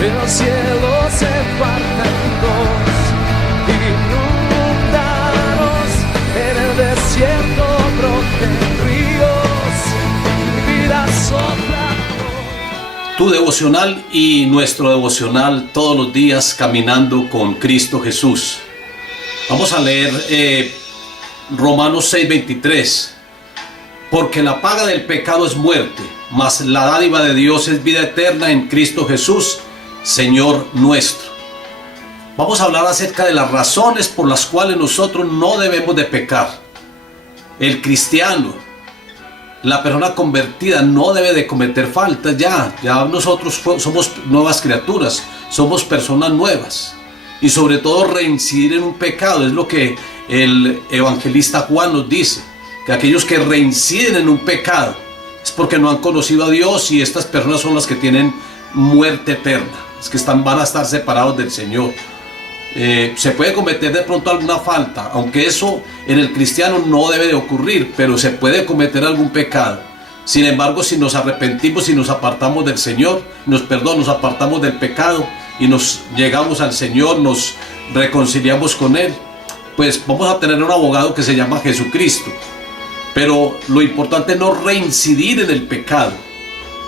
el cielo se parte en dos, inundados en el desierto broten ríos, vida sopla. Tu devocional y nuestro devocional todos los días caminando con Cristo Jesús. Vamos a leer Romanos 6:23. Porque la paga del pecado es muerte, mas la dádiva de Dios es vida eterna en Cristo Jesús, Señor nuestro. Vamos a hablar acerca de las razones por las cuales nosotros no debemos de pecar. El cristiano, la persona convertida, no debe de cometer faltas. Ya nosotros somos nuevas criaturas, somos personas nuevas. Y sobre todo reincidir en un pecado, es lo que el evangelista Juan nos dice, que aquellos que reinciden en un pecado es porque no han conocido a Dios, y estas personas son las que tienen muerte eterna, es que van a estar separados del Señor. Se puede cometer de pronto alguna falta, aunque eso en el cristiano no debe de ocurrir, pero se puede cometer algún pecado. Sin embargo, si nos arrepentimos y nos apartamos del Señor, nos apartamos del pecado y nos llegamos al Señor, nos reconciliamos con Él, pues vamos a tener un abogado que se llama Jesucristo. Pero lo importante es no reincidir en el pecado,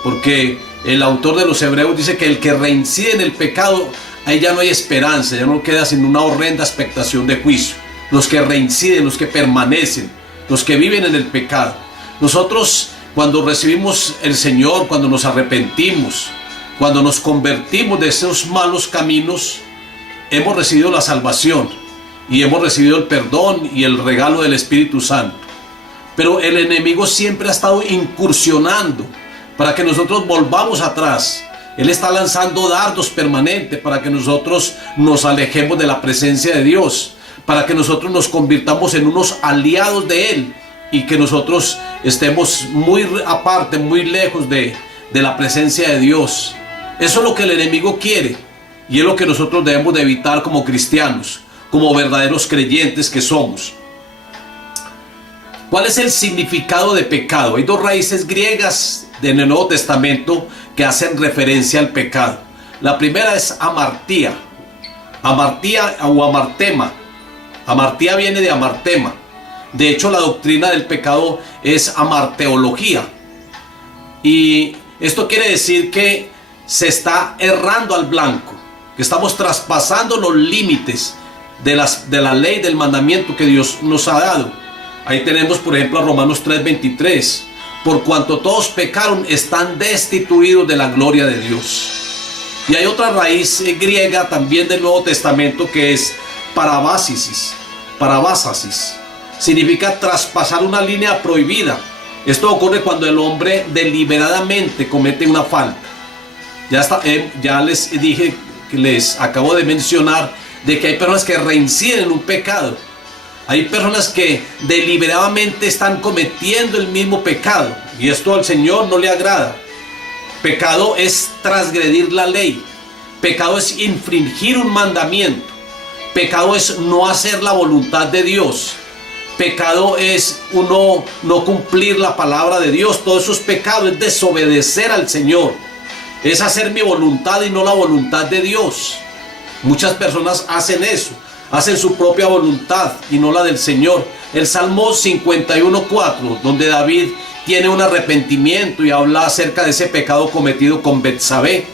porque el autor de los Hebreos dice que el que reincide en el pecado, ahí ya no hay esperanza, ya no queda sino una horrenda expectación de juicio. Los que reinciden, los que permanecen, los que viven en el pecado. Nosotros, cuando recibimos el Señor, cuando nos arrepentimos, cuando nos convertimos de esos malos caminos, hemos recibido la salvación y hemos recibido el perdón y el regalo del Espíritu Santo. Pero el enemigo siempre ha estado incursionando para que nosotros volvamos atrás. Él está lanzando dardos permanentes para que nosotros nos alejemos de la presencia de Dios, para que nosotros nos convirtamos en unos aliados de Él y que nosotros estemos muy aparte, muy lejos de la presencia de Dios. Eso es lo que el enemigo quiere, y es lo que nosotros debemos de evitar como cristianos, como verdaderos creyentes que somos. ¿Cuál es el significado de pecado? Hay dos raíces griegas en el Nuevo Testamento que hacen referencia al pecado. La primera es amartía. Amartía o amartema. Amartía viene de amartema. De hecho, la doctrina del pecado es amarteología. Y esto quiere decir que se está errando al blanco, que estamos traspasando los límites de la ley, del mandamiento que Dios nos ha dado. Ahí tenemos, por ejemplo, a Romanos 3:23. Por cuanto todos pecaron, están destituidos de la gloria de Dios. Y hay otra raíz griega también del Nuevo Testamento que es parabásisis. Parabásasis significa traspasar una línea prohibida. Esto ocurre cuando el hombre deliberadamente comete una falta. Ya les dije, que les acabo de mencionar, de que hay personas que reinciden en un pecado. Hay personas que deliberadamente están cometiendo el mismo pecado, y esto al Señor no le agrada. Pecado es transgredir la ley. Pecado es infringir un mandamiento. Pecado es no hacer la voluntad de Dios. Pecado es uno no cumplir la palabra de Dios. Todo eso es pecado, es desobedecer al Señor. Es hacer mi voluntad y no la voluntad de Dios. Muchas personas hacen eso. Hacen su propia voluntad y no la del Señor. El Salmo 51:4, donde David tiene un arrepentimiento y habla acerca de ese pecado cometido con Betsabé,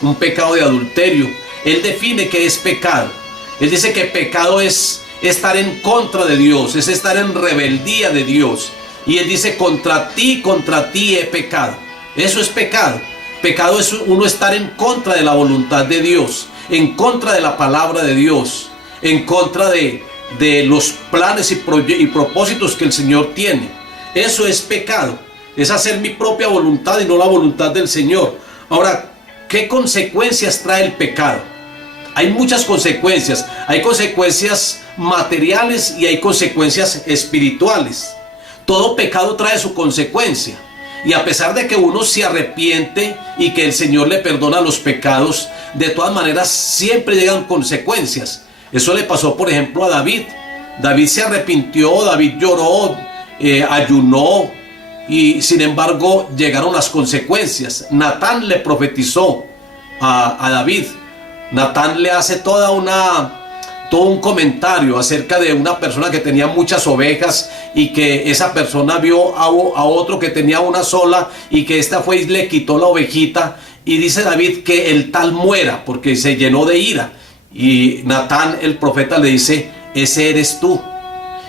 un pecado de adulterio. Él define qué es pecado. Él dice que pecado es estar en contra de Dios, es estar en rebeldía de Dios. Y él dice: contra ti he pecado. Eso es pecado. Pecado es uno estar en contra de la voluntad de Dios, en contra de la palabra de Dios, en contra de los planes y propósitos que el Señor tiene. Eso es pecado, es hacer mi propia voluntad y no la voluntad del Señor. Ahora, ¿qué consecuencias trae el pecado? Hay muchas consecuencias. Hay consecuencias materiales y hay consecuencias espirituales. Todo pecado trae su consecuencia. Y a pesar de que uno se arrepiente y que el Señor le perdona los pecados, de todas maneras siempre llegan consecuencias. Eso le pasó, por ejemplo, a David. David se arrepintió, David lloró, ayunó, y sin embargo llegaron las consecuencias. Natán le profetizó a David. Natán le hace todo un comentario acerca de una persona que tenía muchas ovejas y que esa persona vio a otro que tenía una sola y que esta fue y le quitó la ovejita, y dice David que el tal muera porque se llenó de ira, y Natán el profeta le dice: ese eres tú.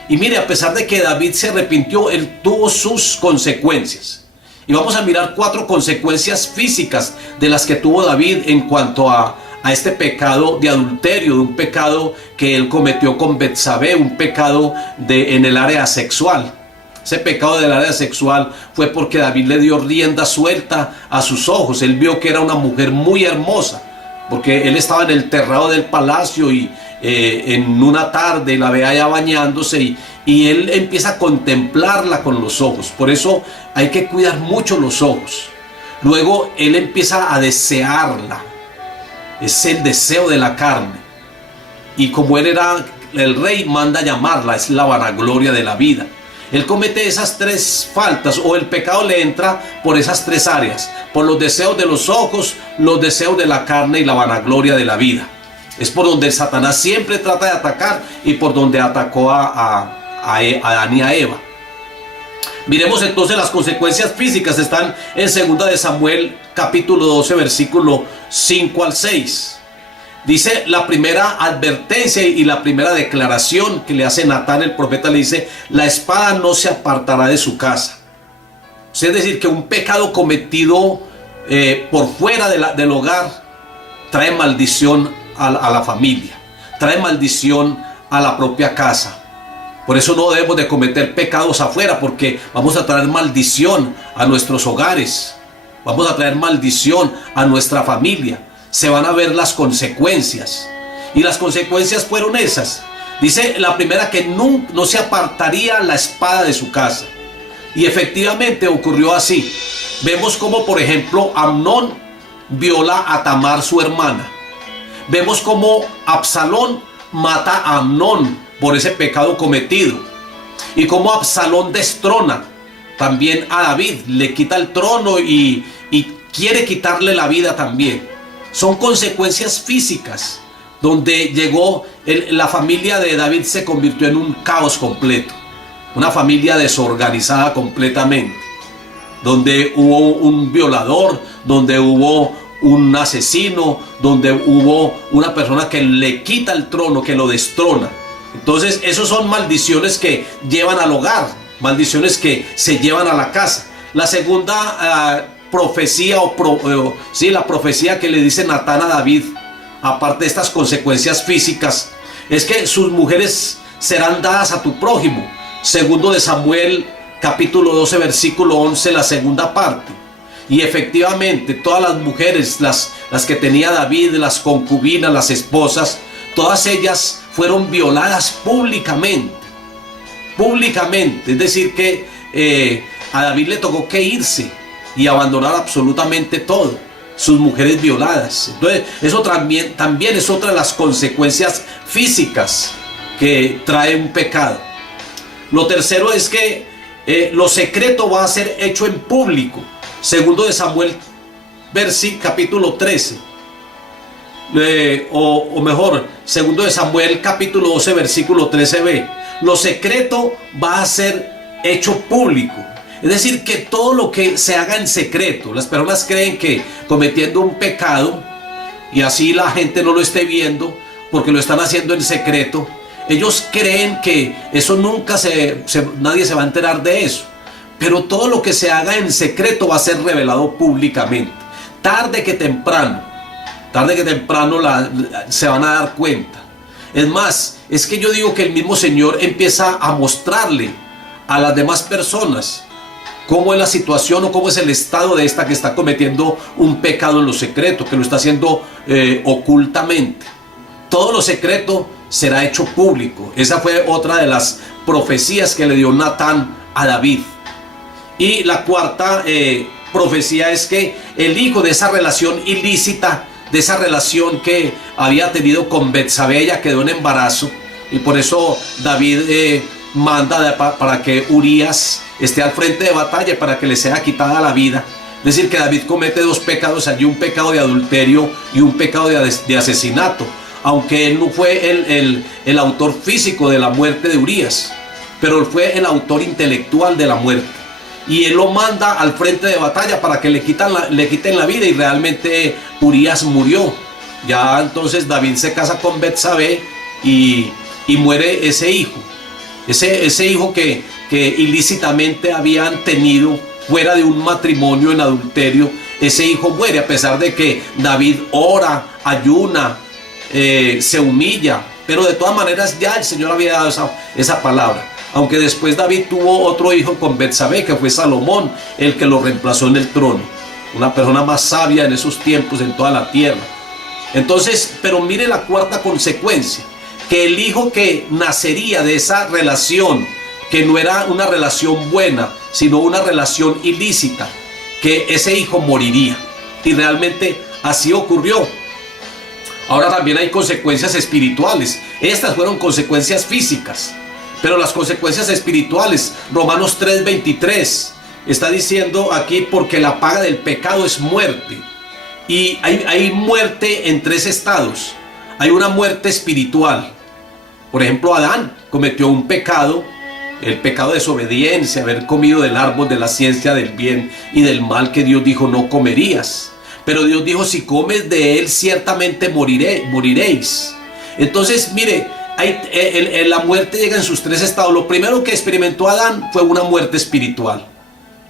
Y mire, a pesar de que David se arrepintió, él tuvo sus consecuencias. Y vamos a mirar 4 consecuencias físicas de las que tuvo David en cuanto a este pecado de adulterio, de un pecado que él cometió con Betsabé, un pecado en el área sexual. Ese pecado del área sexual fue porque David le dio rienda suelta a sus ojos. Él vio que era una mujer muy hermosa, porque él estaba en el terrado del palacio y en una tarde la ve allá bañándose y él empieza a contemplarla con los ojos. Por eso hay que cuidar mucho los ojos. Luego él empieza a desearla. Es el deseo de la carne. Y como él era el rey, manda llamarla, es la vanagloria de la vida. Él comete esas 3 faltas, o el pecado le entra por esas 3 áreas: por los deseos de los ojos, los deseos de la carne y la vanagloria de la vida. Es por donde Satanás siempre trata de atacar, y por donde atacó a Adán y a Eva. Miremos entonces las consecuencias físicas. Están en 2 de Samuel capítulo 12 versículo 5 al 6. Dice la primera advertencia y la primera declaración que le hace Natán el profeta. Le dice: la espada no se apartará de su casa. Es decir, que un pecado cometido por fuera del hogar trae maldición a la familia, trae maldición a la propia casa. Por eso no debemos de cometer pecados afuera, porque vamos a traer maldición a nuestros hogares, vamos a traer maldición a nuestra familia. Se van a ver las consecuencias, y las consecuencias fueron esas. Dice la primera, que no se apartaría la espada de su casa, y efectivamente ocurrió así. Vemos como, por ejemplo, Amnón viola a Tamar, su hermana. Vemos como Absalón mata a Amnón por ese pecado cometido, y como Absalón destrona también a David, le quita el trono y quiere quitarle la vida también. Son consecuencias físicas, donde llegó la familia de David, se convirtió en un caos completo, una familia desorganizada completamente, donde hubo un violador, donde hubo un asesino, donde hubo una persona que le quita el trono, que lo destrona. Entonces, esos son maldiciones que llevan al hogar, maldiciones que se llevan a la casa. La segunda profecía, la profecía que le dice Natán a David, aparte de estas consecuencias físicas, es que sus mujeres serán dadas a tu prójimo. 2 de Samuel capítulo 12 versículo 11, la segunda parte. Y efectivamente todas las mujeres, las que tenía David, las concubinas, las esposas, todas ellas fueron violadas públicamente. Es decir, que a David le tocó que irse y abandonar absolutamente todo, sus mujeres violadas. Entonces, eso también es otra de las consecuencias físicas que trae un pecado. Lo tercero es que lo secreto va a ser hecho en público. 2 de Samuel capítulo 13, o mejor, 2 de Samuel capítulo 12 versículo 13b. Lo secreto va a ser hecho público. Es decir, que todo lo que se haga en secreto, las personas creen que cometiendo un pecado, y así la gente no lo esté viendo porque lo están haciendo en secreto, ellos creen que eso nunca nadie se va a enterar de eso. Pero todo lo que se haga en secreto va a ser revelado públicamente. Tarde que temprano se van a dar cuenta. Es más, es que yo digo que el mismo Señor empieza a mostrarle a las demás personas cómo es la situación o cómo es el estado de esta que está cometiendo un pecado en lo secreto, que lo está haciendo ocultamente. Todo lo secreto será hecho público. Esa fue otra de las profecías que le dio Natán a David. Y la cuarta profecía es que el hijo de esa relación ilícita, de esa relación que había tenido con Betsabé, ella quedó en embarazo, y por eso David manda para que Urías esté al frente de batalla, para que le sea quitada la vida. Es decir, que David comete dos pecados allí, un pecado de adulterio y un pecado de asesinato, aunque él no fue el autor físico de la muerte de Urías, pero él fue el autor intelectual de la muerte. Y él lo manda al frente de batalla para que le quiten la vida, y realmente Urías murió. Ya entonces David se casa con Betsabé y muere ese hijo. Ese hijo que ilícitamente habían tenido fuera de un matrimonio en adulterio. Ese hijo muere, a pesar de que David ora, ayuna, se humilla, pero de todas maneras ya el Señor había dado esa palabra. Aunque después David tuvo otro hijo con Betsabé, que fue Salomón, el que lo reemplazó en el trono. Una persona más sabia en esos tiempos en toda la tierra. Entonces, pero mire la cuarta consecuencia, que el hijo que nacería de esa relación, que no era una relación buena, sino una relación ilícita, que ese hijo moriría. Y realmente así ocurrió. Ahora también hay consecuencias espirituales. Estas fueron consecuencias físicas, pero las consecuencias espirituales, Romanos 3:23, está diciendo aquí: porque la paga del pecado es muerte. Y hay muerte en tres estados. Hay una muerte espiritual. Por ejemplo, Adán cometió un pecado, el pecado de desobediencia, haber comido del árbol de la ciencia del bien y del mal, que Dios dijo no comerías. Pero Dios dijo: si comes de él ciertamente moriréis. Entonces, mire, la muerte llega en sus tres estados. Lo primero que experimentó Adán fue una muerte espiritual.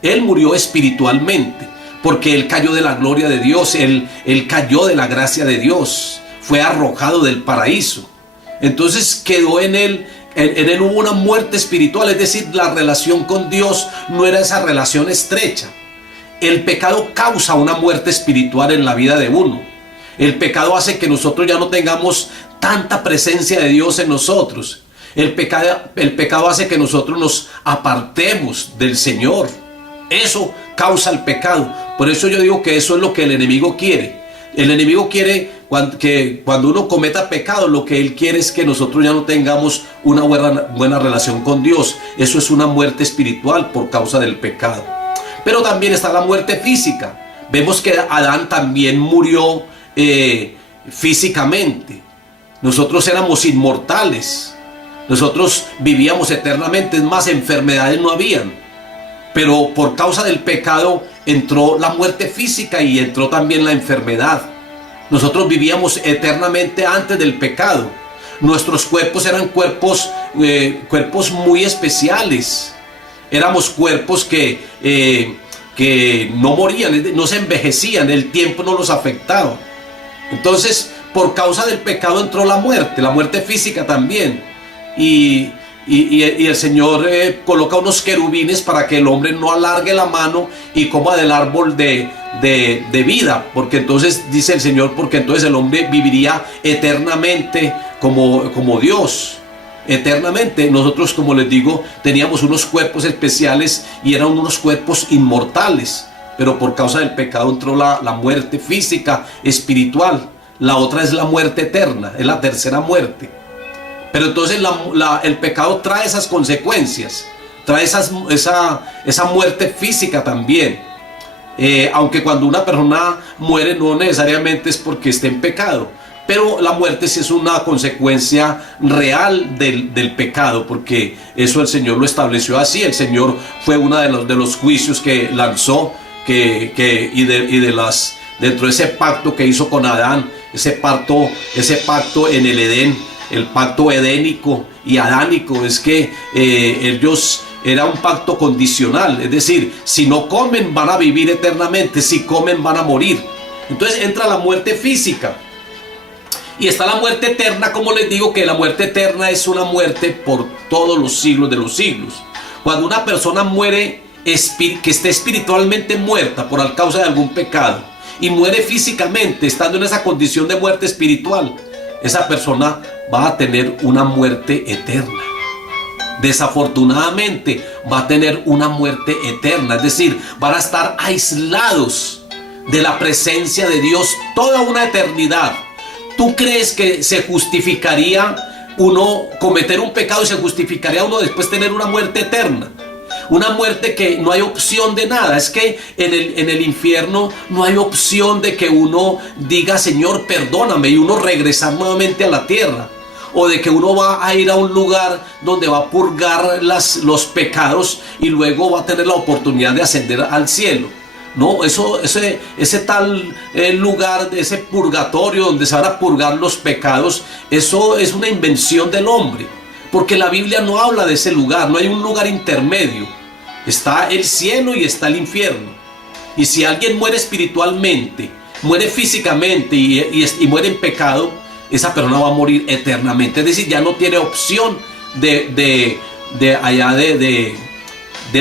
Él murió espiritualmente, porque él cayó de la gloria de Dios, él cayó de la gracia de Dios, fue arrojado del paraíso. Entonces quedó en él hubo una muerte espiritual, es decir, la relación con Dios no era esa relación estrecha. El pecado causa una muerte espiritual en la vida de uno. El pecado hace que nosotros ya no tengamos tanta presencia de Dios en nosotros. El pecado hace que nosotros nos apartemos del Señor. Eso causa el pecado. Por eso yo digo que eso es lo que el enemigo quiere. El enemigo quiere que cuando uno cometa pecado, lo que él quiere es que nosotros ya no tengamos una buena relación con Dios. Eso es una muerte espiritual por causa del pecado. Pero también está la muerte física. Vemos que Adán también murió físicamente. Nosotros éramos inmortales. Nosotros vivíamos eternamente. Es más, enfermedades no habían. Pero por causa del pecado entró la muerte física y entró también la enfermedad. Nosotros vivíamos eternamente antes del pecado. Nuestros cuerpos eran cuerpos muy especiales. Éramos cuerpos que no morían, no se envejecían, el tiempo no los afectaba. Entonces, por causa del pecado entró la muerte física también. Y el Señor coloca unos querubines para que el hombre no alargue la mano y coma del árbol de vida, porque entonces dice el Señor, porque entonces el hombre viviría eternamente como Dios, eternamente. Nosotros, como les digo, teníamos unos cuerpos especiales y eran unos cuerpos inmortales, pero por causa del pecado entró la muerte física, espiritual. La otra es la muerte eterna, es la tercera muerte. Pero entonces el pecado trae esas consecuencias, trae esa muerte física también. Aunque cuando una persona muere no necesariamente es porque esté en pecado, pero la muerte sí es una consecuencia real del pecado, porque eso el Señor lo estableció así. El Señor fue uno de los juicios que lanzó, dentro de ese pacto que hizo con Adán, ese pacto en el Edén. El pacto edénico y adánico es que ellos era un pacto condicional, es decir, si no comen van a vivir eternamente, si comen van a morir. Entonces entra la muerte física y está la muerte eterna. Como les digo, que la muerte eterna es una muerte por todos los siglos de los siglos. Cuando una persona muere, que esté espiritualmente muerta por causa de algún pecado y muere físicamente estando en esa condición de muerte espiritual, esa persona va a tener una muerte eterna. Desafortunadamente va a tener una muerte eterna, es decir, van a estar aislados de la presencia de Dios toda una eternidad. ¿Tú crees que se justificaría uno cometer un pecado y se justificaría uno después tener una muerte eterna? Una muerte que no hay opción de nada. Es que en el infierno no hay opción de que uno diga, Señor, perdóname, y uno regresar nuevamente a la tierra. O de que uno va a ir a un lugar donde va a purgar los pecados y luego va a tener la oportunidad de ascender al cielo. No, ese tal lugar, ese purgatorio donde se van a purgar los pecados, eso es una invención del hombre. Porque la Biblia no habla de ese lugar, no hay un lugar intermedio. Está el cielo y está el infierno. Y si alguien muere espiritualmente, muere físicamente y muere en pecado, esa persona va a morir eternamente. Es decir, ya no tiene opción de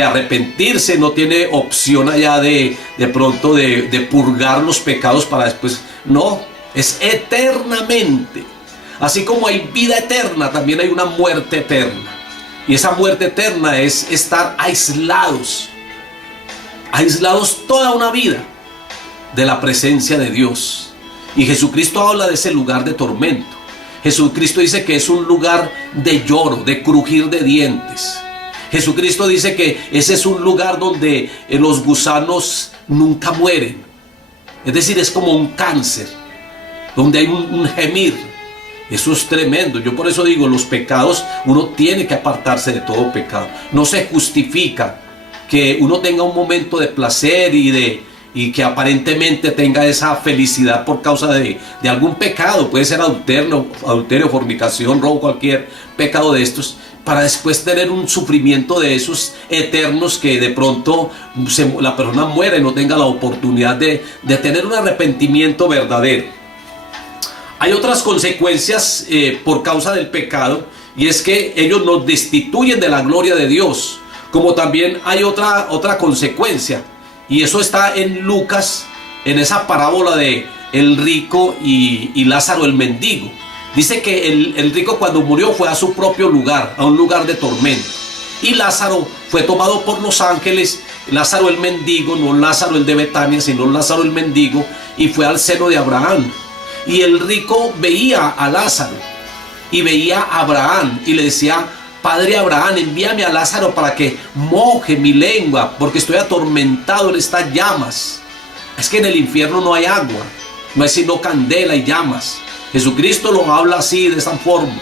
arrepentirse, no tiene opción allá de pronto de purgar los pecados para después. No, es eternamente. Así como hay vida eterna, también hay una muerte eterna. Y esa muerte eterna es estar aislados toda una vida de la presencia de Dios. Y Jesucristo habla de ese lugar de tormento. Jesucristo dice que es un lugar de lloro, de crujir de dientes. Jesucristo dice que ese es un lugar donde los gusanos nunca mueren. Es decir, es como un cáncer, donde hay un gemir. Eso es tremendo. Yo por eso digo, los pecados, uno tiene que apartarse de todo pecado. No se justifica que uno tenga un momento de placer y que aparentemente tenga esa felicidad por causa de algún pecado. Puede ser adulterio, fornicación, robo, cualquier pecado de estos, para después tener un sufrimiento de esos eternos, que de pronto la persona muere y no tenga la oportunidad de tener un arrepentimiento verdadero. Hay otras consecuencias por causa del pecado, y es que ellos nos destituyen de la gloria de Dios. Como también hay otra consecuencia, y eso está en Lucas, en esa parábola de el rico y Lázaro el mendigo. Dice que el rico, cuando murió, fue a su propio lugar, a un lugar de tormento. Y Lázaro fue tomado por los ángeles. Lázaro el mendigo, no Lázaro el de Betania, sino Lázaro el mendigo, y fue al seno de Abraham. Y el rico veía a Lázaro y veía a Abraham y le decía: Padre Abraham, envíame a Lázaro para que moje mi lengua, porque estoy atormentado en estas llamas. Es que en el infierno no hay agua, no hay sino candela y llamas. Jesucristo lo habla así, de esa forma,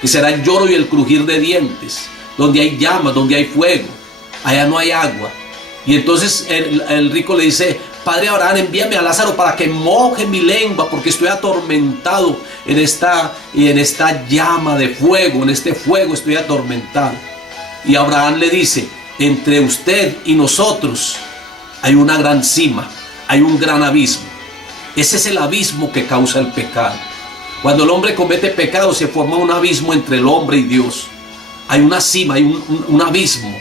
que será el lloro y el crujir de dientes, donde hay llamas, donde hay fuego. Allá no hay agua. Y entonces el rico le dice: Padre Abraham, envíame a Lázaro para que moje mi lengua, porque estoy atormentado en esta llama de fuego, en este fuego estoy atormentado. Y Abraham le dice: entre usted y nosotros hay una gran cima, hay un gran abismo. Ese es el abismo que causa el pecado. Cuando el hombre comete pecado, se forma un abismo entre el hombre y Dios. Hay una cima, hay un abismo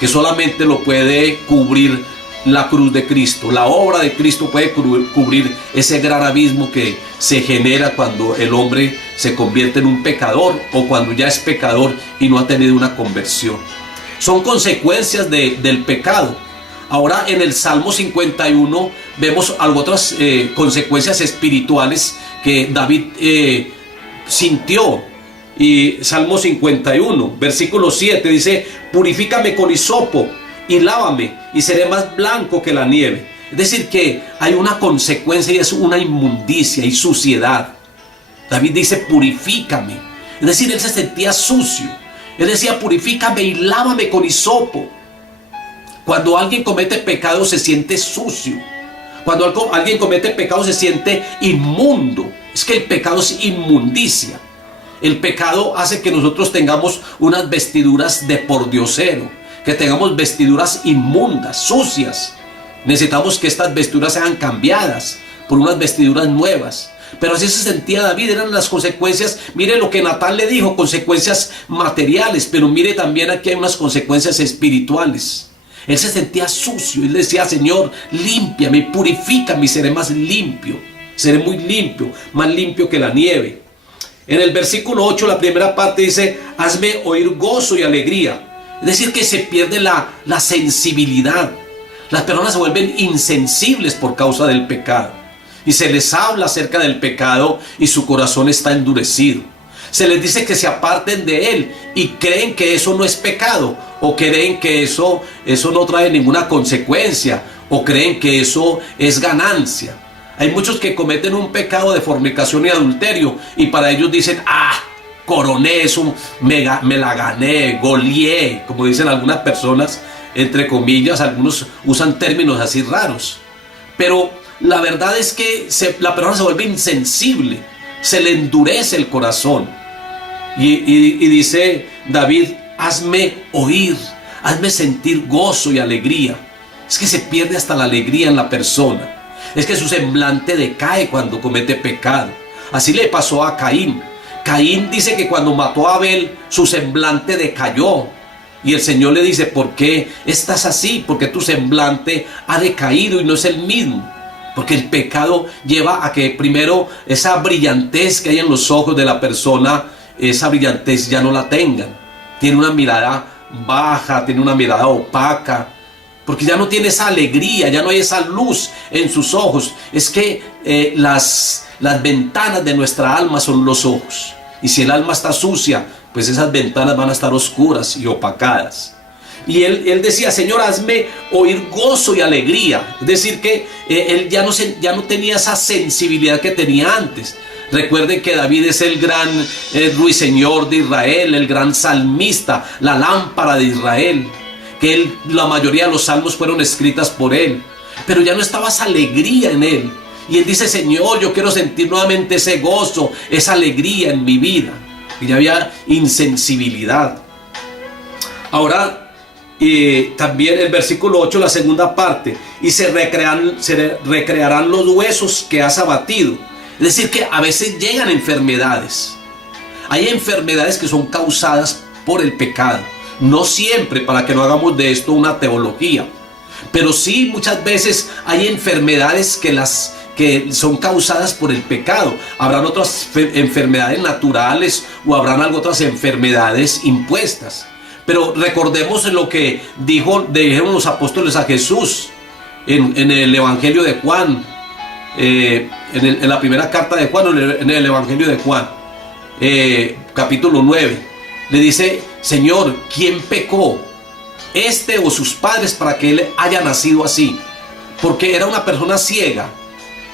que solamente lo puede cubrir la cruz de Cristo. La obra de Cristo puede cubrir ese gran abismo que se genera cuando el hombre se convierte en un pecador, o cuando ya es pecador y no ha tenido una conversión. Son consecuencias del pecado. Ahora, en el Salmo 51 vemos otras consecuencias espirituales que David sintió. Y Salmo 51, versículo 7 dice: purifícame con hisopo y lávame, y seré más blanco que la nieve. Es decir, que hay una consecuencia, y es una inmundicia y suciedad. David dice: purifícame. Es decir, él se sentía sucio. Él decía: purifícame y lávame con hisopo. Cuando alguien comete pecado, se siente sucio. Cuando alguien comete pecado, se siente inmundo. Es que el pecado es inmundicia. El pecado hace que nosotros tengamos unas vestiduras de pordiosero, que tengamos vestiduras inmundas, sucias. Necesitamos que estas vestiduras sean cambiadas por unas vestiduras nuevas. Pero así se sentía David, eran las consecuencias. Mire lo que Natán le dijo, consecuencias materiales, pero mire también aquí hay unas consecuencias espirituales. Él se sentía sucio y le decía: Señor, límpiame, purifícame y seré más limpio. Seré muy limpio, más limpio que la nieve. En el versículo 8, la primera parte dice: hazme oír gozo y alegría. Es decir, que se pierde la sensibilidad. Las personas se vuelven insensibles por causa del pecado. Y se les habla acerca del pecado y su corazón está endurecido. Se les dice que se aparten de él y creen que eso no es pecado, o creen que eso no trae ninguna consecuencia, o creen que eso es ganancia. Hay muchos que cometen un pecado de fornicación y adulterio y para ellos dicen, coroné eso, me la gané, goleé, como dicen algunas personas, entre comillas. Algunos usan términos así raros, pero la verdad es que la persona se vuelve insensible, se le endurece el corazón y dice David, hazme oír, hazme sentir gozo y alegría. Es que se pierde hasta la alegría en la persona. Es que su semblante decae cuando comete pecado. Así le pasó a Caín. Caín dice que cuando mató a Abel, su semblante decayó. Y el Señor le dice, ¿por qué estás así? Porque tu semblante ha decaído y no es el mismo. Porque el pecado lleva a que primero esa brillantez que hay en los ojos de la persona, esa brillantez ya no la tengan. Tiene una mirada baja, tiene una mirada opaca, porque ya no tiene esa alegría, ya no hay esa luz en sus ojos. Es que las ventanas de nuestra alma son los ojos. Y si el alma está sucia, pues esas ventanas van a estar oscuras y opacadas. Y él decía, Señor, hazme oír gozo y alegría. Es decir, que él ya no tenía esa sensibilidad que tenía antes. Recuerden que David es el gran ruiseñor de Israel, el gran salmista, la lámpara de Israel. Que la mayoría de los salmos fueron escritas por él. Pero ya no estaba esa alegría en él. Y él dice, Señor, yo quiero sentir nuevamente ese gozo, esa alegría en mi vida. Y ya había insensibilidad. Ahora, también el versículo 8, la segunda parte, y se recrearán los huesos que has abatido. Es decir, que a veces llegan enfermedades. Hay enfermedades que son causadas por el pecado. No siempre, para que no hagamos de esto una teología, pero sí muchas veces hay enfermedades que son causadas por el pecado. Habrán otras enfermedades naturales o habrán otras enfermedades impuestas. Pero recordemos lo que dijeron los apóstoles a Jesús en el Evangelio de Juan, en la primera carta de Juan, en el Evangelio de Juan, capítulo 9. Le dice, Señor, ¿quién pecó? ¿Este o sus padres para que él haya nacido así? Porque era una persona ciega.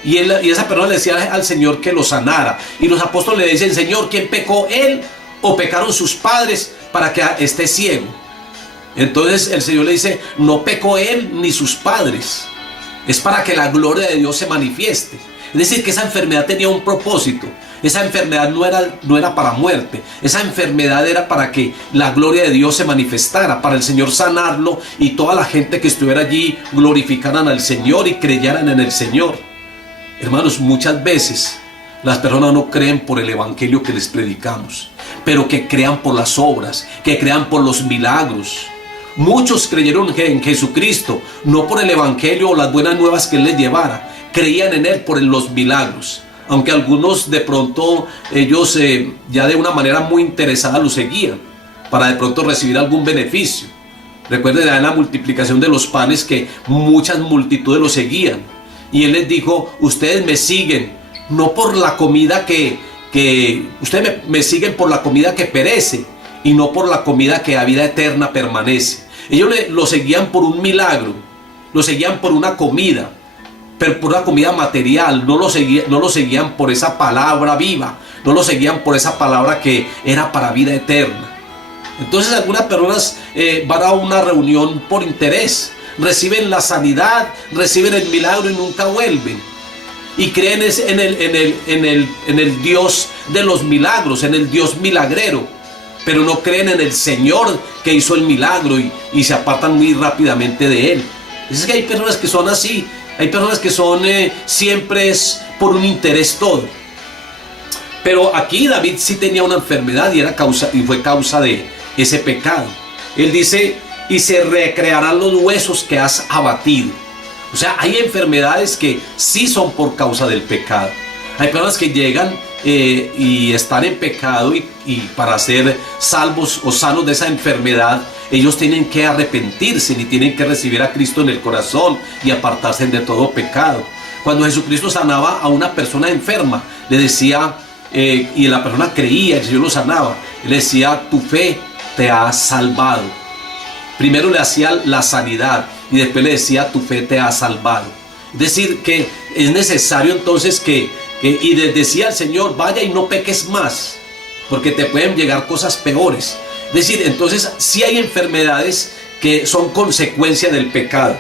Y esa persona le decía al Señor que lo sanara. Y los apóstoles le dicen, Señor, ¿quién pecó? ¿Él o pecaron sus padres para que esté ciego? Entonces el Señor le dice, no pecó él ni sus padres. Es para que la gloria de Dios se manifieste. Es decir, que esa enfermedad tenía un propósito. Esa enfermedad no era para muerte. Esa enfermedad era para que la gloria de Dios se manifestara, para el Señor sanarlo y toda la gente que estuviera allí glorificaran al Señor y creyeran en el Señor. Hermanos, muchas veces las personas no creen por el evangelio que les predicamos, pero que crean por las obras, que crean por los milagros. Muchos creyeron en Jesucristo, no por el evangelio o las buenas nuevas que Él les llevara. Creían en Él por los milagros. Aunque algunos de pronto ellos ya de una manera muy interesada lo seguían para de pronto recibir algún beneficio. Recuerden en la multiplicación de los panes que muchas multitudes lo seguían. Y Él les dijo, ustedes me siguen no por la comida ustedes me siguen por la comida que perece y no por la comida que a vida eterna permanece. Ellos lo seguían por un milagro, lo seguían por una comida, pero por una comida material. No lo seguían por esa palabra viva, no lo seguían por esa palabra que era para vida eterna. Entonces algunas personas van a una reunión por interés, reciben la sanidad, reciben el milagro y nunca vuelven. Y creen en el Dios de los milagros, en el Dios milagrero, pero no creen en el Señor que hizo el milagro y se apartan muy rápidamente de Él. Es que hay personas que son así. Hay personas que son siempre es por un interés todo. Pero aquí David sí tenía una enfermedad y fue causa de ese pecado. Él dice, y se recrearán los huesos que has abatido. O sea, hay enfermedades que sí son por causa del pecado. Hay personas que llegan y están en pecado y para ser salvos o sanos de esa enfermedad, ellos tienen que arrepentirse y tienen que recibir a Cristo en el corazón y apartarse de todo pecado. Cuando Jesucristo sanaba a una persona enferma, le decía, y la persona creía, el Señor lo sanaba, él decía, tu fe te ha salvado. Primero le hacía la sanidad y después le decía, tu fe te ha salvado. Es decir, que es necesario entonces y les decía al Señor, vaya y no peques más, porque te pueden llegar cosas peores. Es decir, entonces sí hay enfermedades que son consecuencia del pecado.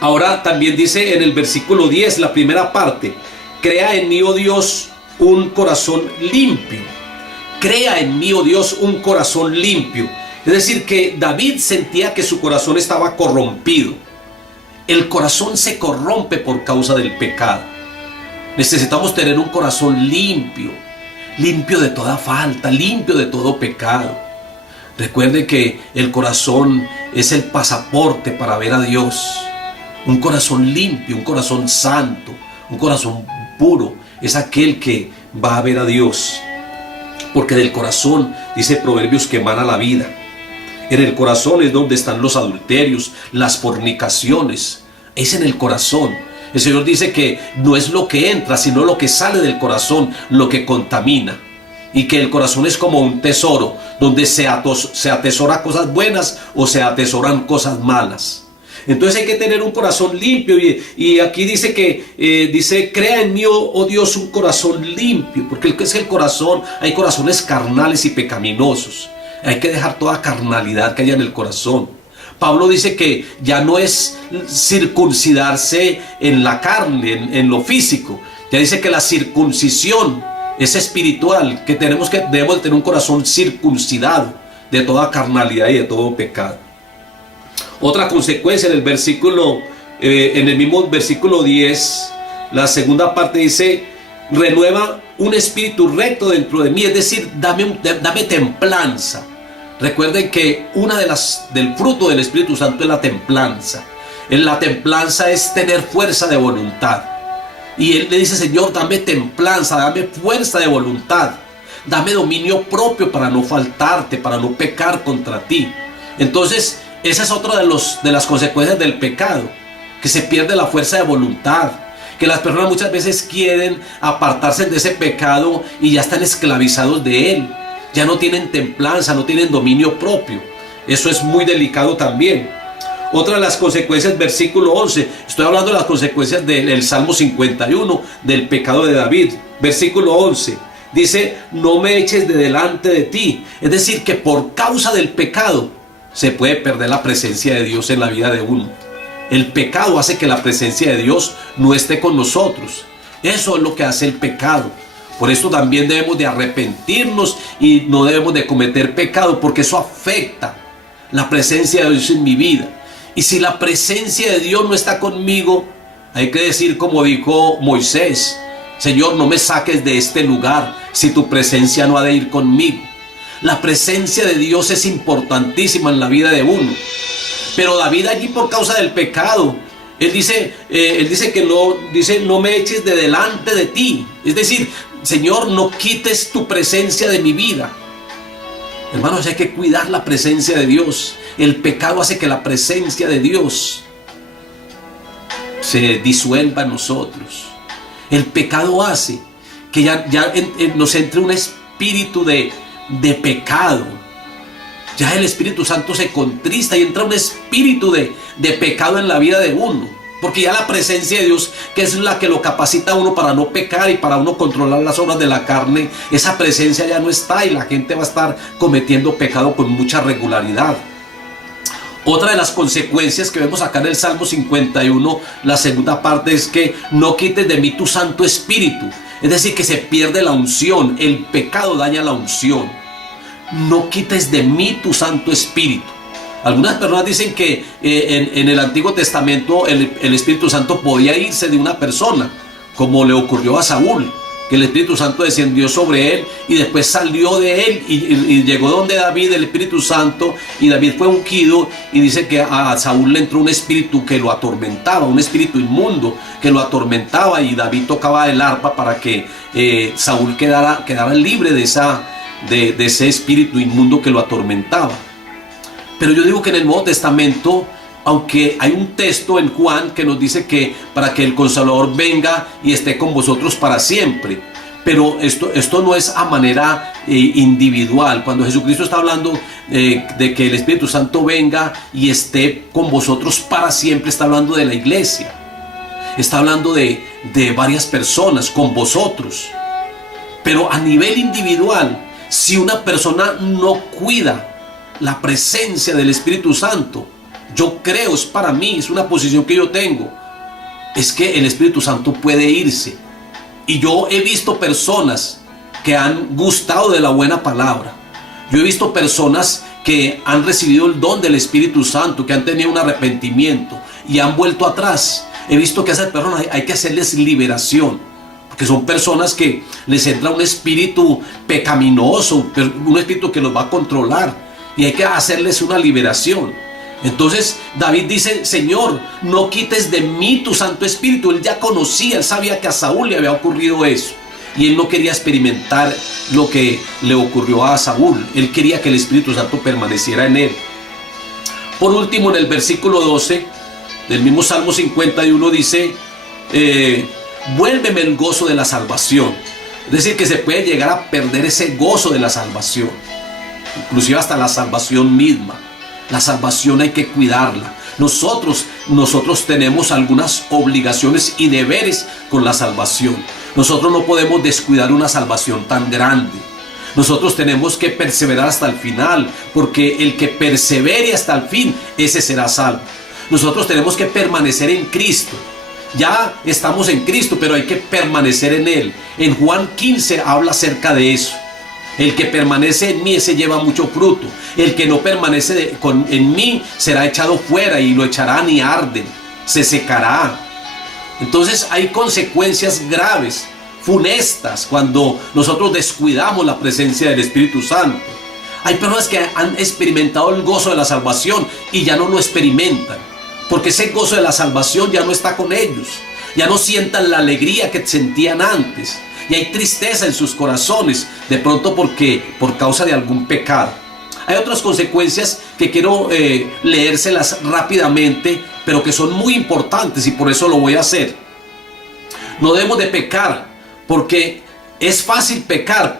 Ahora también dice en el versículo 10, la primera parte, crea en mí, oh Dios, un corazón limpio. Crea en mí, oh Dios, un corazón limpio. Es decir, que David sentía que su corazón estaba corrompido. El corazón se corrompe por causa del pecado. Necesitamos tener un corazón limpio, limpio de toda falta, limpio de todo pecado. Recuerde que el corazón es el pasaporte para ver a Dios. Un corazón limpio, un corazón santo, un corazón puro, es aquel que va a ver a Dios. Porque del corazón, dice Proverbios, que emana la vida. En el corazón es donde están los adulterios, las fornicaciones. Es en el corazón. El Señor dice que no es lo que entra, sino lo que sale del corazón, lo que contamina. Y que el corazón es como un tesoro, donde se atesora cosas buenas o se atesoran cosas malas. Entonces hay que tener un corazón limpio, y aquí dice que dice, crea en mí, oh Dios, un corazón limpio, porque es el corazón, hay corazones carnales y pecaminosos. Hay que dejar toda carnalidad que haya en el corazón. Pablo dice que ya no es circuncidarse en la carne, en lo físico. Ya dice que la circuncisión es espiritual, que debemos de tener un corazón circuncidado de toda carnalidad y de todo pecado. Otra consecuencia en el mismo versículo 10, la segunda parte dice, renueva un espíritu recto dentro de mí, es decir, dame templanza. Recuerden que del fruto del Espíritu Santo es la templanza. La templanza es tener fuerza de voluntad. Y él le dice, Señor, dame templanza, dame fuerza de voluntad, dame dominio propio para no faltarte, para no pecar contra ti. Entonces, esa es otra de las consecuencias del pecado, que se pierde la fuerza de voluntad, que las personas muchas veces quieren apartarse de ese pecado y ya están esclavizados de él, ya no tienen templanza, no tienen dominio propio. Eso es muy delicado también. Otra de las consecuencias, versículo 11, estoy hablando de las consecuencias del Salmo 51, del pecado de David. Versículo 11, dice, no me eches de delante de ti. Es decir, que por causa del pecado se puede perder la presencia de Dios en la vida de uno. El pecado hace que la presencia de Dios no esté con nosotros. Eso es lo que hace el pecado. Por eso también debemos de arrepentirnos y no debemos de cometer pecado, porque eso afecta la presencia de Dios en mi vida. Y si la presencia de Dios no está conmigo, hay que decir como dijo Moisés, Señor, no me saques de este lugar si tu presencia no ha de ir conmigo. La presencia de Dios es importantísima en la vida de uno. Pero David allí, por causa del pecado, él dice que no me eches de delante de ti. Es decir, Señor, no quites tu presencia de mi vida. Hermanos, hay que cuidar la presencia de Dios. El pecado hace que la presencia de Dios se disuelva en nosotros. El pecado hace que ya nos entre un espíritu de pecado. Ya el Espíritu Santo se contrista y entra un espíritu de pecado en la vida de uno. Porque ya la presencia de Dios, que es la que lo capacita a uno para no pecar y para uno controlar las obras de la carne, esa presencia ya no está y la gente va a estar cometiendo pecado con mucha regularidad. Otra de las consecuencias que vemos acá en el Salmo 51, la segunda parte, es que no quites de mí tu Santo Espíritu. Es decir, que se pierde la unción. El pecado daña la unción. No quites de mí tu Santo Espíritu. Algunas personas dicen que en el Antiguo Testamento el Espíritu Santo podía irse de una persona, como le ocurrió a Saúl, que el Espíritu Santo descendió sobre él y después salió de él y llegó donde David el Espíritu Santo, y David fue ungido, y dice que a Saúl le entró un espíritu que lo atormentaba, un espíritu inmundo que lo atormentaba, y David tocaba el arpa para que Saúl quedara libre de ese espíritu inmundo que lo atormentaba. Pero yo digo que en el Nuevo Testamento, aunque hay un texto en Juan que nos dice que para que el Consolador venga y esté con vosotros para siempre, Pero esto no es a manera individual. Cuando Jesucristo está hablando de que el Espíritu Santo venga y esté con vosotros para siempre, está hablando de la iglesia. Está hablando de varias personas con vosotros. Pero a nivel individual, si una persona no cuida la presencia del Espíritu Santo, yo creo, es para mí, es una posición que yo tengo, es que el Espíritu Santo puede irse. Y yo he visto personas que han gustado de la buena palabra. Yo he visto personas que han recibido el don del Espíritu Santo, que han tenido un arrepentimiento y han vuelto atrás. He visto que a esas personas hay que hacerles liberación, porque son personas que les entra un espíritu pecaminoso, un espíritu que los va a controlar, y hay que hacerles una liberación. Entonces David dice: Señor, no quites de mí tu Santo Espíritu. Él ya conocía, él sabía que a Saúl le había ocurrido eso, y él no quería experimentar lo que le ocurrió a Saúl. Él quería que el Espíritu Santo permaneciera en él. Por último, en el versículo 12 del mismo Salmo 51 dice: vuélveme el gozo de la salvación. Es decir, que se puede llegar a perder ese gozo de la salvación, inclusive hasta la salvación misma. La salvación hay que cuidarla. Nosotros tenemos algunas obligaciones y deberes con la salvación. Nosotros no podemos descuidar una salvación tan grande. Nosotros tenemos que perseverar hasta el final, porque el que persevere hasta el fin, ese será salvo. Nosotros tenemos que permanecer en Cristo. Ya estamos en Cristo, pero hay que permanecer en Él. En Juan 15 habla acerca de eso. El que permanece en mí, ese lleva mucho fruto. El que no permanece en mí será echado fuera, y lo echarán y arden, se secará. Entonces hay consecuencias graves, funestas, cuando nosotros descuidamos la presencia del Espíritu Santo. Hay personas que han experimentado el gozo de la salvación y ya no lo experimentan, porque ese gozo de la salvación ya no está con ellos. Ya no sientan la alegría que sentían antes. Y hay tristeza en sus corazones, de pronto por causa de algún pecado. Hay otras consecuencias que quiero leérselas rápidamente, pero que son muy importantes, y por eso lo voy a hacer. No debemos de pecar, porque es fácil pecar,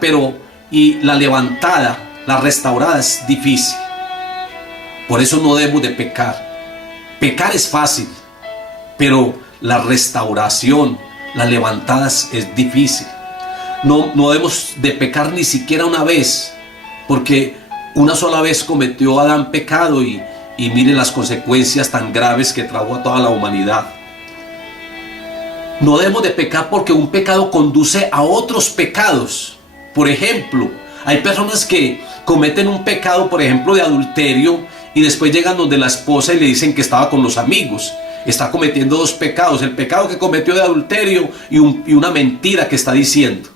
y la levantada, la restaurada es difícil. Por eso no debemos de pecar. Pecar es fácil, pero la restauración, la levantada es difícil. No debemos de pecar ni siquiera una vez, porque una sola vez cometió Adán pecado, y miren las consecuencias tan graves que trajo a toda la humanidad. No debemos de pecar porque un pecado conduce a otros pecados. Por ejemplo, hay personas que cometen un pecado, por ejemplo, de adulterio, y después llegan donde la esposa y le dicen que estaba con los amigos. Está cometiendo dos pecados: el pecado que cometió de adulterio y una mentira que está diciendo.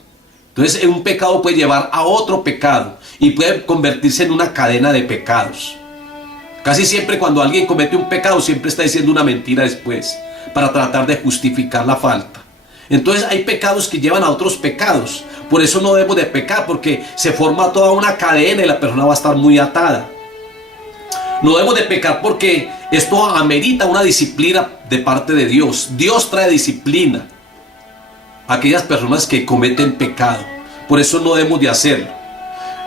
Entonces un pecado puede llevar a otro pecado y puede convertirse en una cadena de pecados. Casi siempre cuando alguien comete un pecado, siempre está diciendo una mentira después, para tratar de justificar la falta. Entonces hay pecados que llevan a otros pecados. Por eso no debemos de pecar, porque se forma toda una cadena y la persona va a estar muy atada. No debemos de pecar porque esto amerita una disciplina de parte de Dios. Dios trae disciplina a aquellas personas que cometen pecado. Por eso no debemos de hacerlo.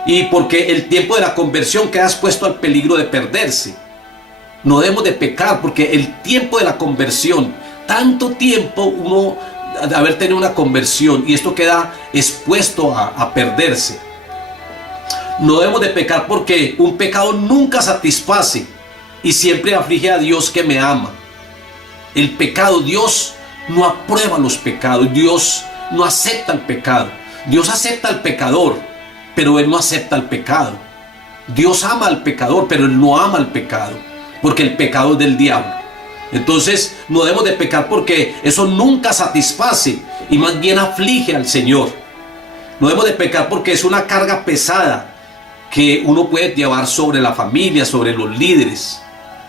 Y porque el tiempo de la conversión queda expuesto al peligro de perderse. No debemos de pecar porque el tiempo de la conversión, tanto tiempo uno de haber tenido una conversión, y esto queda expuesto a perderse. No debemos de pecar porque un pecado nunca satisface y siempre aflige a Dios, que me ama. El pecado, Dios no aprueba los pecados. Dios no acepta el pecado. Dios acepta al pecador, pero Él no acepta el pecado. Dios ama al pecador, pero Él no ama al pecado, porque el pecado es del diablo. Entonces no debemos de pecar porque eso nunca satisface y más bien aflige al Señor. No debemos de pecar porque es una carga pesada que uno puede llevar sobre la familia, sobre los líderes.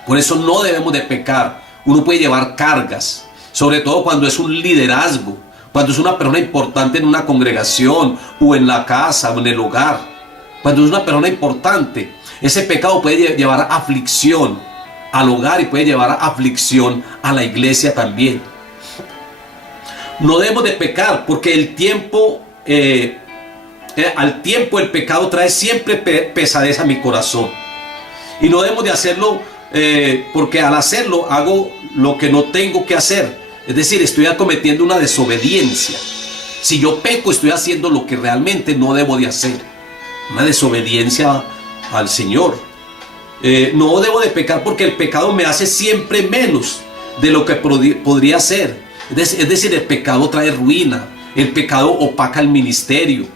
Por eso no debemos de pecar. Uno puede llevar cargas, sobre todo cuando es un liderazgo, cuando es una persona importante en una congregación o en la casa o en el hogar. Cuando es una persona importante, ese pecado puede llevar aflicción al hogar y puede llevar aflicción a la iglesia también. No debemos de pecar porque el tiempo al tiempo el pecado trae siempre pesadez a mi corazón. Y no debemos de hacerlo porque al hacerlo hago lo que no tengo que hacer. Es decir, estoy cometiendo una desobediencia. Si yo peco, estoy haciendo lo que realmente no debo de hacer. Una desobediencia al Señor. No debo de pecar porque el pecado me hace siempre menos de lo que podría hacer. Es decir, el pecado trae ruina. El pecado opaca el ministerio.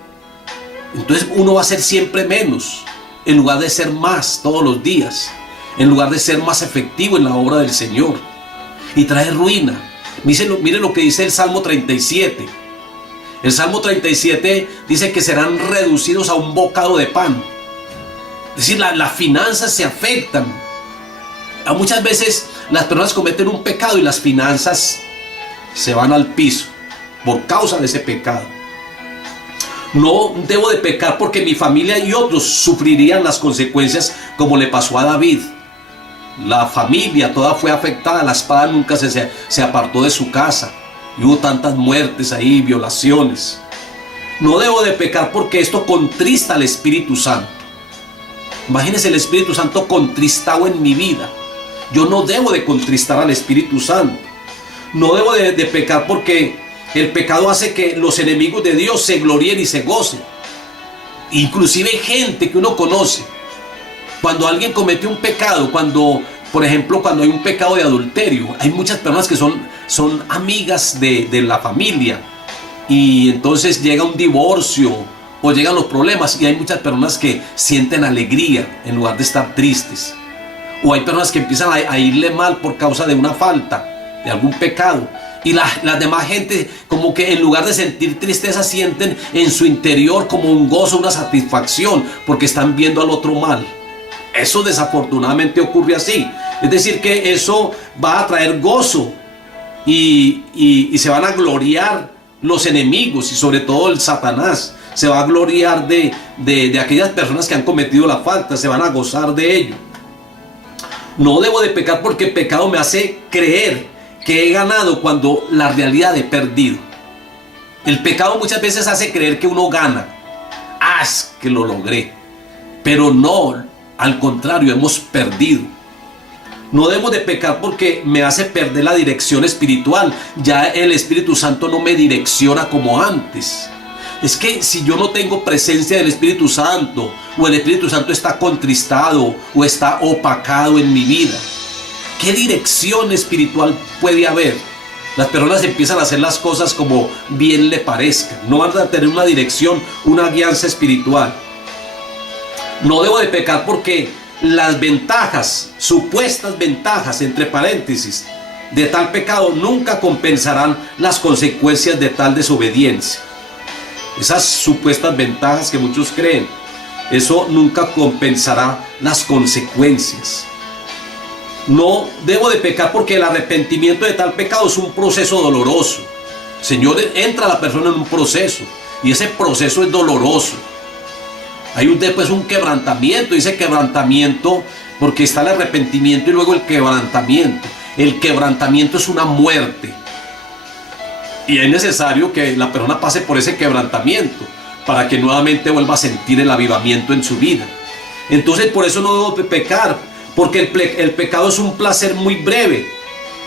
Entonces uno va a ser siempre menos, en lugar de ser más todos los días, en lugar de ser más efectivo en la obra del Señor. Y trae ruina. Miren lo que dice el Salmo 37. El Salmo 37 dice que serán reducidos a un bocado de pan. Es decir, las finanzas se afectan. Muchas veces las personas cometen un pecado y las finanzas se van al piso por causa de ese pecado. No debo de pecar porque mi familia y otros sufrirían las consecuencias como le pasó a David. La familia toda fue afectada, la espada nunca se apartó de su casa. Y hubo tantas muertes ahí, violaciones. No debo de pecar porque esto contrista al Espíritu Santo. Imagínense el Espíritu Santo contristado en mi vida. Yo no debo de contristar al Espíritu Santo. No debo de pecar porque el pecado hace que los enemigos de Dios se gloríen y se gocen. Inclusive gente que uno conoce. Cuando alguien comete un pecado, por ejemplo, cuando hay un pecado de adulterio, hay muchas personas que son amigas de la familia. Y entonces llega un divorcio o llegan los problemas y hay muchas personas que sienten alegría en lugar de estar tristes. O hay personas que empiezan a irle mal por causa de una falta, de algún pecado. Y la demás gente como que en lugar de sentir tristeza sienten en su interior como un gozo, una satisfacción porque están viendo al otro mal. Eso desafortunadamente ocurre así. Es decir que eso va a traer gozo y se van a gloriar los enemigos y sobre todo el Satanás. Se va a gloriar de aquellas personas que han cometido la falta, se van a gozar de ello. No debo de pecar porque el pecado me hace creer que he ganado cuando la realidad he perdido. El pecado muchas veces hace creer que uno gana. Es que lo logré. Pero no, al contrario, hemos perdido. No debo de pecar porque me hace perder la dirección espiritual. Ya el Espíritu Santo no me direcciona como antes. Es que si yo no tengo presencia del Espíritu Santo, o el Espíritu Santo está contristado o está opacado en mi vida, ¿qué dirección espiritual puede haber? Las personas empiezan a hacer las cosas como bien le parezca. No van a tener una dirección, una guianza espiritual. No debo de pecar porque las ventajas, supuestas ventajas, entre paréntesis, de tal pecado nunca compensarán las consecuencias de tal desobediencia. Esas supuestas ventajas que muchos creen, eso nunca compensará las consecuencias. No debo de pecar porque el arrepentimiento de tal pecado es un proceso doloroso. Señor, entra la persona en un proceso y ese proceso es doloroso. Hay después un quebrantamiento, dice quebrantamiento porque está el arrepentimiento y luego el quebrantamiento. El quebrantamiento es una muerte. Y es necesario que la persona pase por ese quebrantamiento para que nuevamente vuelva a sentir el avivamiento en su vida. Entonces por eso no debo pecar, porque el pecado es un placer muy breve,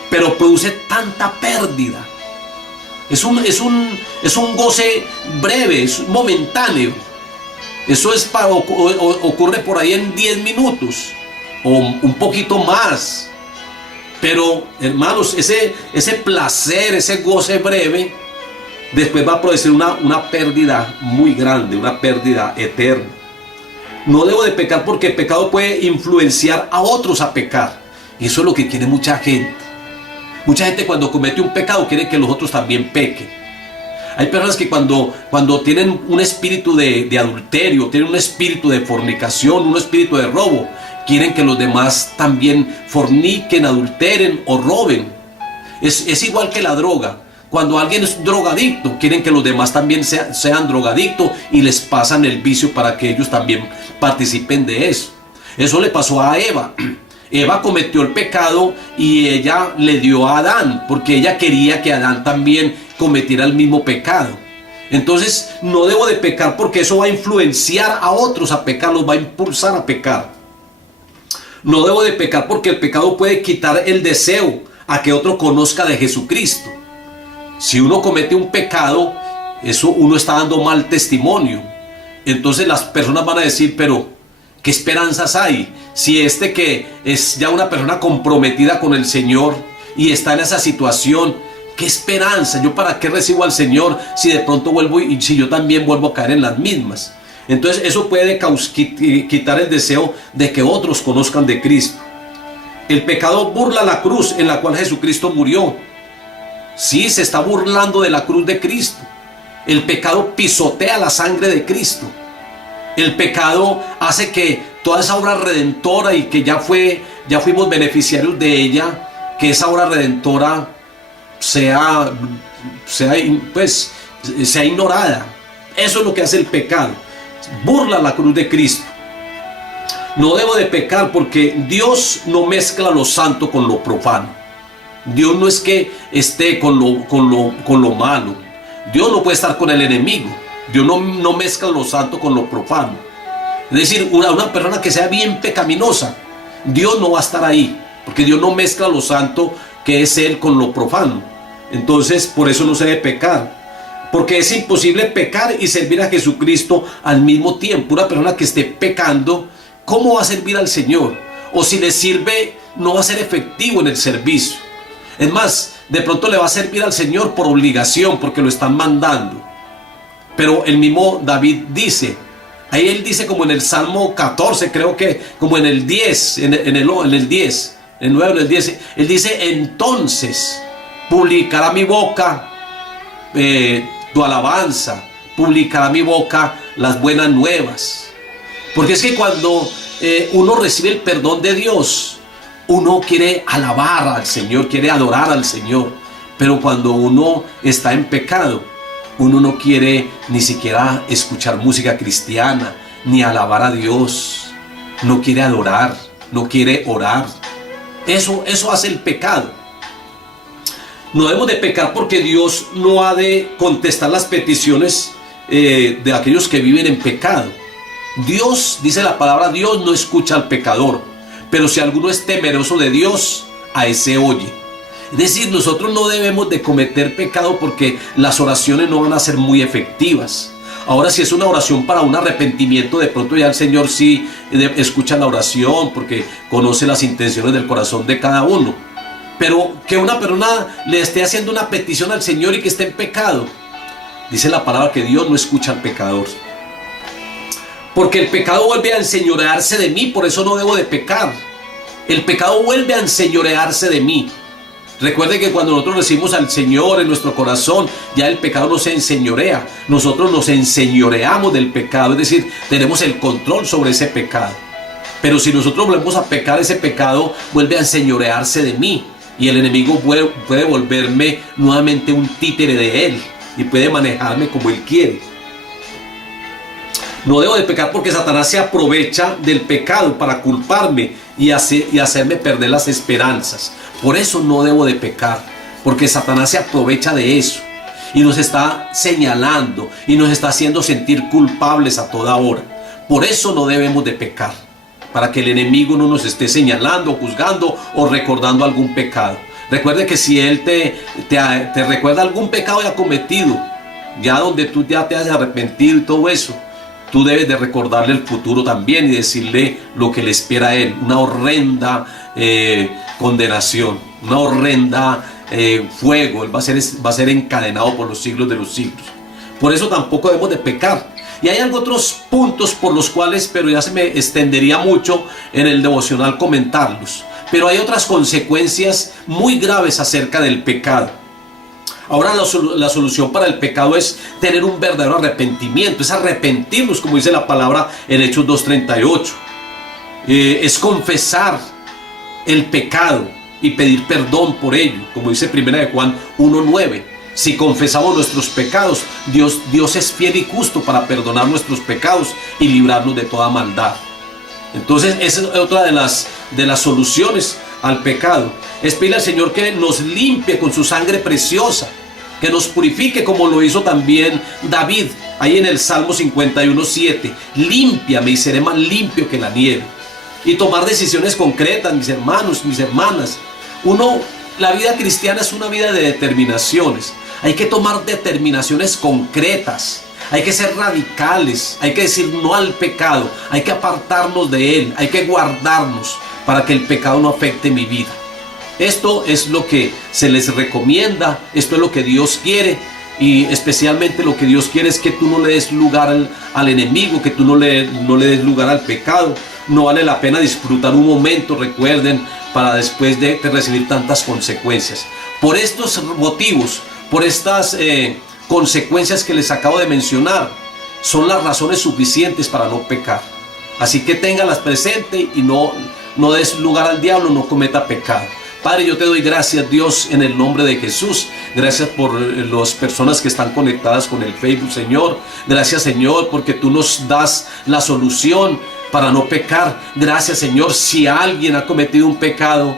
pero produce tanta pérdida. Es un goce breve, es momentáneo. Eso ocurre por ahí en 10 minutos o un poquito más. Pero, hermanos, ese placer, ese goce breve, después va a producir una pérdida muy grande, una pérdida eterna. No debo de pecar porque el pecado puede influenciar a otros a pecar. Y eso es lo que quiere mucha gente. Mucha gente cuando comete un pecado quiere que los otros también pequen. Hay personas que cuando tienen un espíritu de adulterio, tienen un espíritu de fornicación, un espíritu de robo, quieren que los demás también forniquen, adulteren o roben. Es igual que la droga. Cuando alguien es drogadicto, quieren que los demás también sean drogadictos y les pasan el vicio para que ellos también participen de eso. Eso le pasó a Eva. Eva cometió el pecado y ella le dio a Adán, porque ella quería que Adán también cometiera el mismo pecado. Entonces no debo de pecar porque eso va a influenciar a otros a pecar, los va a impulsar a pecar. No debo de pecar porque el pecado puede quitar el deseo a que otro conozca de Jesucristo. Si uno comete un pecado, eso uno está dando mal testimonio. Entonces las personas van a decir, pero ¿qué esperanzas hay? Si este que es ya una persona comprometida con el Señor y está en esa situación, ¿qué esperanza? ¿Yo para qué recibo al Señor si de pronto vuelvo y si yo también vuelvo a caer en las mismas? Entonces eso puede quitar el deseo de que otros conozcan de Cristo. El pecado burla la cruz en la cual Jesucristo murió. Sí, se está burlando de la cruz de Cristo. El pecado pisotea la sangre de Cristo. El pecado hace que toda esa obra redentora y que ya fuimos beneficiarios de ella, que esa obra redentora sea ignorada. Eso es lo que hace el pecado. Burla la cruz de Cristo. No debo de pecar porque Dios no mezcla lo santo con lo profano. Dios no es que esté con lo malo. Dios no puede estar con el enemigo. Dios no mezcla lo santo con lo profano. Es decir, una persona que sea bien pecaminosa, Dios no va a estar ahí, porque Dios no mezcla lo santo que es Él con lo profano. Entonces por eso no se debe pecar, porque es imposible pecar y servir a Jesucristo al mismo tiempo. Una persona que esté pecando, ¿cómo va a servir al Señor? O si le sirve, no va a ser efectivo en el servicio. Es más, de pronto le va a servir al Señor por obligación, porque lo están mandando. Pero el mismo David dice, ahí él dice como en el Salmo 14, creo que como en el 10, en el 10, el 9, en el 10, él dice, entonces publicará mi boca tu alabanza, publicará mi boca las buenas nuevas. Porque es que cuando uno recibe el perdón de Dios, uno quiere alabar al Señor, quiere adorar al Señor. Pero cuando uno está en pecado, uno no quiere ni siquiera escuchar música cristiana, ni alabar a Dios. No quiere adorar, no quiere orar. Eso hace el pecado. No debemos de pecar porque Dios no ha de contestar las peticiones de aquellos que viven en pecado. Dios, dice la palabra, Dios no escucha al pecador, pero si alguno es temeroso de Dios, a ese oye. Es decir, nosotros no debemos de cometer pecado porque las oraciones no van a ser muy efectivas. Ahora, si es una oración para un arrepentimiento, de pronto ya el Señor sí escucha la oración porque conoce las intenciones del corazón de cada uno. Pero que una persona le esté haciendo una petición al Señor y que esté en pecado, dice la palabra que Dios no escucha al pecador. Porque el pecado vuelve a enseñorearse de mí, por eso no debo de pecar. El pecado vuelve a enseñorearse de mí. Recuerde que cuando nosotros recibimos al Señor en nuestro corazón, ya el pecado no se enseñorea. Nosotros nos enseñoreamos del pecado, es decir, tenemos el control sobre ese pecado. Pero si nosotros volvemos a pecar, ese pecado vuelve a enseñorearse de mí. Y el enemigo puede volverme nuevamente un títere de él y puede manejarme como él quiere. No debo de pecar porque Satanás se aprovecha del pecado para culparme y hacerme perder las esperanzas. Por eso no debo de pecar, porque Satanás se aprovecha de eso y nos está señalando y nos está haciendo sentir culpables a toda hora. Por eso no debemos de pecar, para que el enemigo no nos esté señalando, juzgando o recordando algún pecado. Recuerde que si él te recuerda algún pecado ya cometido, ya donde tú ya te has arrepentido y todo eso, tú debes de recordarle el futuro también y decirle lo que le espera a él. Una horrenda condenación, una horrenda fuego. Él va a ser encadenado por los siglos de los siglos. Por eso tampoco debemos de pecar. Y hay otros puntos por los cuales, pero ya se me extendería mucho en el devocional comentarlos. Pero hay otras consecuencias muy graves acerca del pecado. Ahora la solución para el pecado es tener un verdadero arrepentimiento, es arrepentirnos, como dice la palabra en Hechos 2:38. Es confesar el pecado y pedir perdón por ello, como dice 1 de Juan 1:9. Si confesamos nuestros pecados, Dios es fiel y justo para perdonar nuestros pecados y librarnos de toda maldad. Entonces esa es otra de las soluciones al pecado. Es pedirle al Señor que nos limpie con su sangre preciosa, que nos purifique como lo hizo también David, ahí en el Salmo 51:7. Límpiame y seré más limpio que la nieve. Y tomar decisiones concretas, mis hermanos, mis hermanas. La vida cristiana es una vida de determinaciones. Hay que tomar determinaciones concretas. Hay que ser radicales. Hay que decir no al pecado. Hay que apartarnos de él. Hay que guardarnos para que el pecado no afecte mi vida. Esto es lo que se les recomienda. Esto es lo que Dios quiere. Y especialmente lo que Dios quiere es que tú no le des lugar al enemigo, que tú no le des lugar al pecado. No vale la pena disfrutar un momento, recuerden, para después de recibir tantas consecuencias. Por estos motivos, por estas consecuencias que les acabo de mencionar, son las razones suficientes para no pecar. Así que ténganlas presente y no des lugar al diablo, no cometa pecado. Padre, yo te doy gracias, Dios, en el nombre de Jesús. Gracias por las personas que están conectadas con el Facebook, Señor. Gracias, Señor, porque tú nos das la solución para no pecar. Gracias, Señor, si alguien ha cometido un pecado,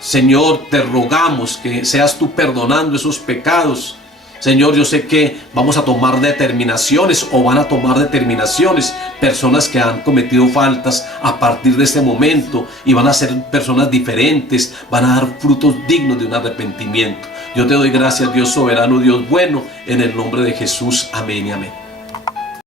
Señor, te rogamos que seas tú perdonando esos pecados. Señor, yo sé que vamos a tomar determinaciones o van a tomar determinaciones personas que han cometido faltas a partir de este momento y van a ser personas diferentes, van a dar frutos dignos de un arrepentimiento. Yo te doy gracias, Dios soberano, Dios bueno, en el nombre de Jesús. Amén y amén.